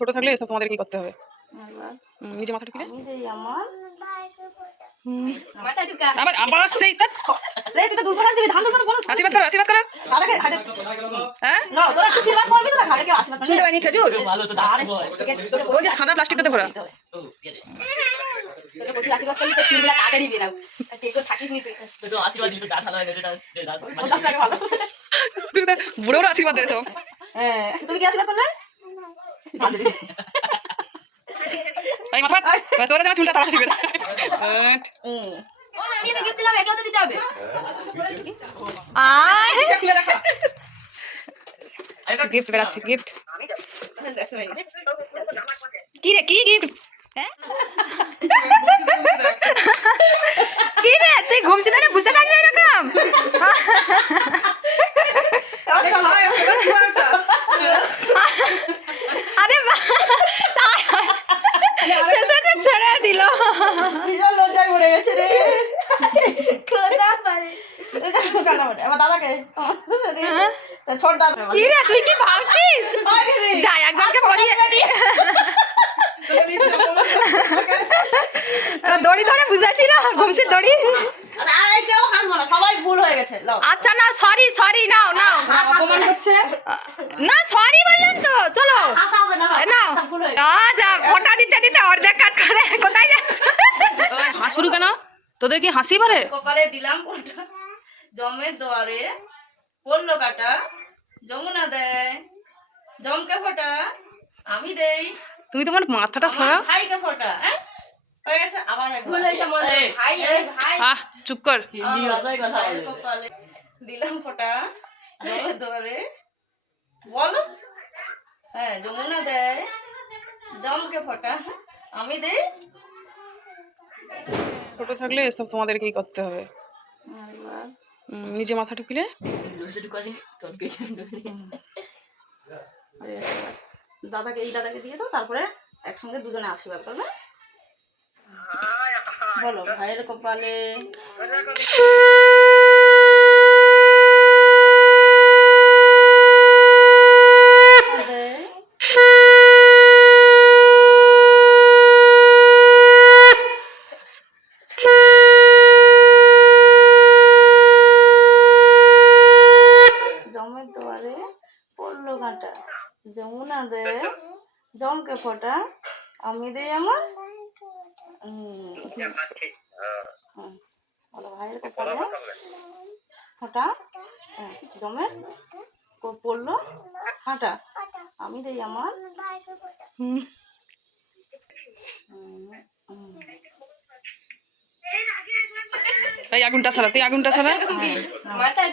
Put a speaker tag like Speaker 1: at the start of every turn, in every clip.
Speaker 1: ছোট থাকলে এসব তোমাদের কি করতে হবে। নিজে মাথা ঠুকিলে
Speaker 2: আমি দেই আমার
Speaker 1: হুম।
Speaker 2: মাথা ঢুকা
Speaker 1: আবার আবার সেই তা।
Speaker 2: লে তুই তো দুর্বল দিবি ধান দুর্বল কোন
Speaker 1: আশীর্বাদ করো আশীর্বাদ করো। হ্যাঁ? শুনতে পাইনি খেজুর? ওই যে সাদা প্লাস্টিকটাতে ভরা। বুড়োর আশীর্বাদ দেয় সব
Speaker 2: হ্যাঁ তুমি কি আশীর্বাদ করলে।
Speaker 1: এই মাথা তোরা যেন চুলটা তাড়াতাড়ি বের আট।
Speaker 2: হুম
Speaker 3: আমি এটা গিফট
Speaker 1: গিফট কি রে কি গিফট কি রে তুই ঘুমছি না বুঝে থাকবি এরকম আরে বাহ, শেষে যে ছেড়ে দিল
Speaker 2: ভীষণ লজ্জায় পড়ে গেছে রে
Speaker 3: কোথা পারে
Speaker 2: এবার দাদাকে তা ছোট দাদা
Speaker 1: কি রে তুই কি ভাবছিস? যাই একজনকে পরিয়ে দড়ি ধরে বুঝাচ্ছিল ঘুমসির দড়ি?
Speaker 2: না সবাই ভুল হয়ে গেছে
Speaker 1: আচ্ছা না সরি সরি নাও নাও।
Speaker 2: অপমান করছে?
Speaker 1: না সরি বললাম তো চলো। নাও।
Speaker 2: আচ্ছা, ভুল হয়ে গেছে।
Speaker 1: আ যা ফোটা দিতে দিতে অর্ধেক কাজ করে কোথায় যাচ্ছ? হাসুরু কেন? তোদের কি হাসি পারে
Speaker 2: কপালে দিলাম জমের দোয়ারে পড়ল কাটা যমুনা দেয় জমকে ফটা আমি দেই।
Speaker 1: তুমি তোমার মাথাটা সরা।
Speaker 2: ভাইকে ফোটা হ্যাঁ? হয়ে গেছে আবার একবার।
Speaker 3: ভুল হয়েছে মনে ভাই এই ভাই।
Speaker 1: আহ চুপ কর।
Speaker 4: হিন্দি ভাষায় কথা
Speaker 2: ভাইয়ের দিলাম ফোটা দোয়ারে বলো। হ্যাঁ যমুনা দেয় জমকে ফোটা আমি দেই।
Speaker 1: ছোট থাকলে এসব তোমাদেরকেই করতে হবে। নিজে মাথা ঠুকিলে
Speaker 4: দুশো টুকু আছে
Speaker 2: দাদাকে এই দাদাকে দিয়ে দাও তারপরে একসঙ্গে দুজনে আশীর্বাদ করবে বলো ভাইয়ের কপালে। কাঁটা যমুনা দে। জমকে ফোটা। আমি দেই আমার। বলো ভাইয়ের কপালে ফোটা। হ্যাঁ, জমের পড়ল। কাঁটা আমি দেই আমার।
Speaker 1: হুম,
Speaker 2: হুম, হুম।
Speaker 1: এই আগুনটা সরা তুই আগুনটা সরা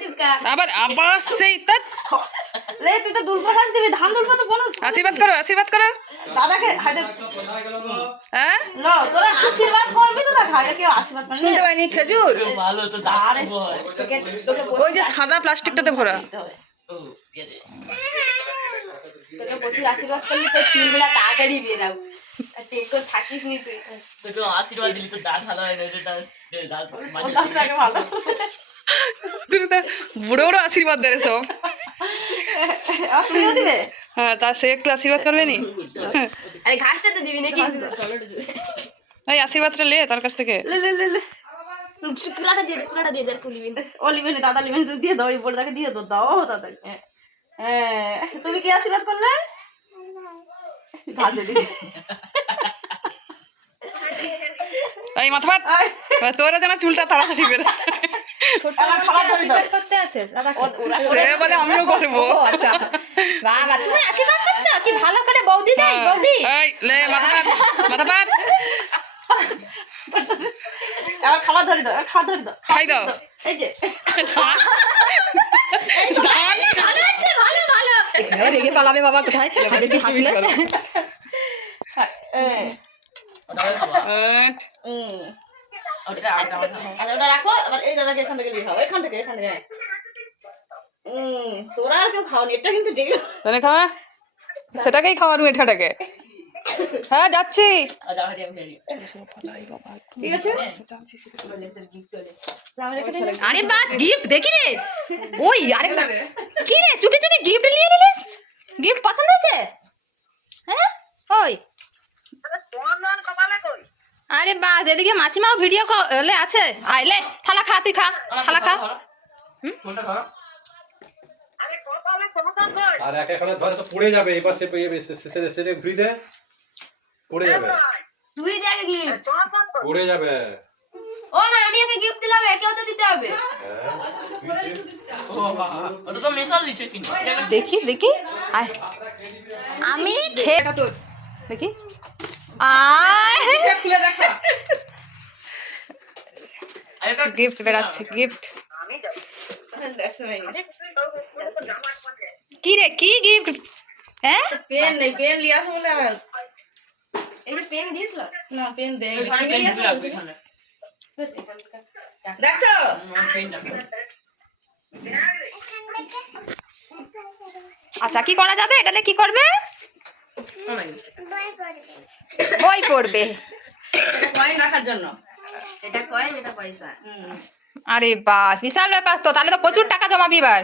Speaker 3: ঢুকা
Speaker 1: আবার আবার সেই তা
Speaker 2: লে তুই তো দুর্বল হাস দিবি ধান দুর্বল তো বোন
Speaker 1: আশীর্বাদ করো আশীর্বাদ করো।
Speaker 2: দাদাকে হাতে
Speaker 1: হ্যাঁ?
Speaker 2: না তোরা আশীর্বাদ করবি তো দেখ কেউ আশীর্বাদ করে
Speaker 1: শুনতে পাইনি খেজুর?
Speaker 4: ভালো তো দাঁড়
Speaker 1: ওই যে সাদা প্লাস্টিকটাতে ভরা।
Speaker 4: ও গেলে
Speaker 3: তোকে বলছি আশীর্বাদ করলি তো চুলগুলা তাড়াতাড়ি বেরাও আর করে থাকিস নি তুই।
Speaker 4: তো তো আশীর্বাদ দিলে তো দাঁড় ভালো হয় না এটা দাঁড় মাঝে
Speaker 2: ভালো।
Speaker 1: তুমি তো বুড়োরও আশীর্বাদ দেয় সব।
Speaker 2: তুমিও দিবে?
Speaker 1: হ্যাঁ তা সে একটু আশীর্বাদ করবে নি?
Speaker 3: আরে ঘাসটা তো দিবি নাকি?
Speaker 1: এই আশীর্বাদটা লে তার কাছ থেকে।
Speaker 2: লে লে লে লে।
Speaker 3: পুরাটা দিয়ে দে পুরাটা দিয়ে দে আর কুলিবি না
Speaker 2: দাদা লিবেন দিয়ে দাও এই দিয়ে দাও দাও দাদাকে হ্যাঁ। তুমি কি আশীর্বাদ করলে? ঘাসে দিয়েছে।
Speaker 1: এই মাথা ভাত তোরা যেন চুলটা তাড়াতাড়ি বের
Speaker 2: ধরে দাও
Speaker 3: আশীর্বাদ করতে আছে। দাদা
Speaker 2: ও- ওরা-
Speaker 1: সে বলে আমিও করব।
Speaker 3: আচ্ছা। বাবা তুমি আশীর্বাদ করছ? কি ভালো করে বৌদি যাই বৌদি।
Speaker 1: এই লে মাথা ভাত মাথা ভাত
Speaker 2: এবার খাবার ধরে দাও খাবার ধরে দাও
Speaker 1: খাই দাও।
Speaker 2: এই যে
Speaker 3: ভালো হচ্ছে ভালো ভালো
Speaker 1: রেগে পালাবে বাবা কোথায়? বেশি হাসলে
Speaker 2: হ্যাঁ,
Speaker 4: ওটা
Speaker 2: রাখো এবার এই দাদাকে এখান থেকে নিয়ে খাও এখান থেকে এখান থেকে তোরা আর কেউ খাওনি এটা কিন্তু
Speaker 1: সেটাকেই খাওয়ারু এটাটাকে হ্যাঁ যাচ্ছি আরে বাস গিফট দেখি রে ওই আরে কি রে চুপি চুপি গিফট নিয়ে গিফট পছন্দ হয়েছে হ্যাঁ ওই আরে বাস এদিকে মাসিমাও ভিডিও কলে আছে আইলে থালা খা তুই খা থালা খা
Speaker 4: ধরে
Speaker 5: তো পড়ে যাবে এবার সে সে সে ফ্রি পড়ে যাবে।
Speaker 3: তুই দেখ গিফট
Speaker 5: পড়ে যাবে।
Speaker 3: ও মা আমি ওকে গিফট দিলাম একেও তো দিতে হবে।
Speaker 5: হ্যাঁ।
Speaker 4: ওটা তো মেশাল দিছে কিন্তু
Speaker 1: দেখি। দেখি আয়। আমি খেয়ে দেখি। আয়।
Speaker 2: খুলে দেখা।
Speaker 1: গিফট বেরাচ্ছে গিফট কি রে কি গিফট হ্যাঁ?
Speaker 2: পেন নেই পেন নিয়ে আসো বলে
Speaker 3: এই পেন
Speaker 2: না পেন
Speaker 4: এখানে
Speaker 2: দেখছ?
Speaker 1: আচ্ছা কি করা যাবে? এটাতে কি করবে? বই পড়বে।
Speaker 2: কয়েন রাখার জন্য।
Speaker 3: এটা কয়েন এটা পয়সা।
Speaker 1: আরে বাস বিশাল ব্যাপার তো। তাহলে তো প্রচুর টাকা জমাবি এবার।